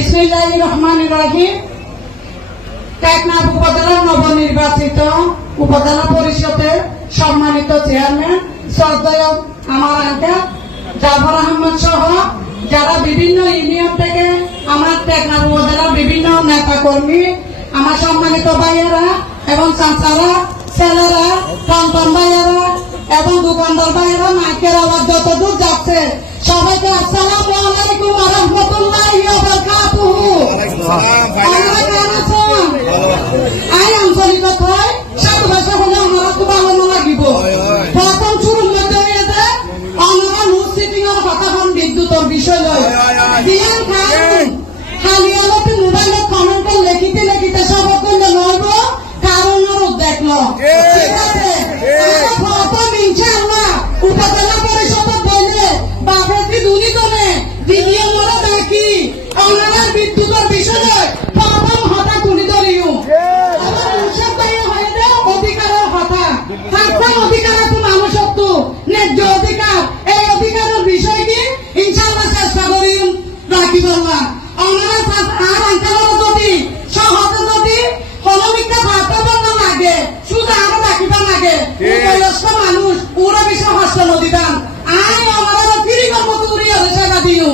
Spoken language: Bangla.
বিসমিল্লাহির রহমানির রহিম। টেকনাফ উপজেলার নবনির্বাচিত উপজেলা পরিষদের সম্মানিত চেয়ারম্যান শ্রদ্ধেয় আমার আঙ্কেল জাফর আহমদ সহ যারা বিভিন্ন ইউনিয়ন থেকে আমার টেকনাফ উপজেলার বিভিন্ন নেতা কর্মী, আমার সম্মানিত ভাইয়েরা এবং চাচারা, ছেলেরা, টনটন ভাইয়েরা এবং দোকানদার ভাইয়েরা, মাইকের আওয়াজ যতদূর যাচ্ছে সবাইকে আসসালামু আলাইকুম ওয়া রাহমাতুল্লাহি ওয়া বারাকাতুহু। আই আঞ্চলিকতায় সাধু ভাষা হলে আমার খুব ভালো লাগিব। প্রথম শুরুর মধ্যে হয়ে যায় আমরা মুসিটিং এর কথা হন বিদ্যুতের বিষয় লয় দিয়ান খান হালিয়ালতে মোবাইলে কমেন্ট লিখিতে লিখিতে সব করলে নইব কারণ দেখলো ঠিক আছে। প্রথম ইনশাআল্লাহ উপজেলা পরিষদের বললে বাবাকে দুনি করে দ্বিতীয় মনে দেখি আমরা বিদ্যুতের বিষয়ে প্রথম হতা তুলি ধরিও আমার উৎসব হয়ে দেয় অধিকারের কথা থাকতাম অধিকার আছে মানুষত্ব ন্যায্য অধিকার এই অধিকারের বিষয় কি ইনশাআল্লাহ চেষ্টা করি রাখি বললাম আমরা আর অঞ্চলের যদি সহজে যদি হলমিকা ভাতে বন্ধ লাগে শুধু আরো রাখিবা লাগে বয়স্ক মানুষ পুরো বিষয় হস্ত নদী দান আই আমার ফিরি কর্ম তুরি সেবা দিও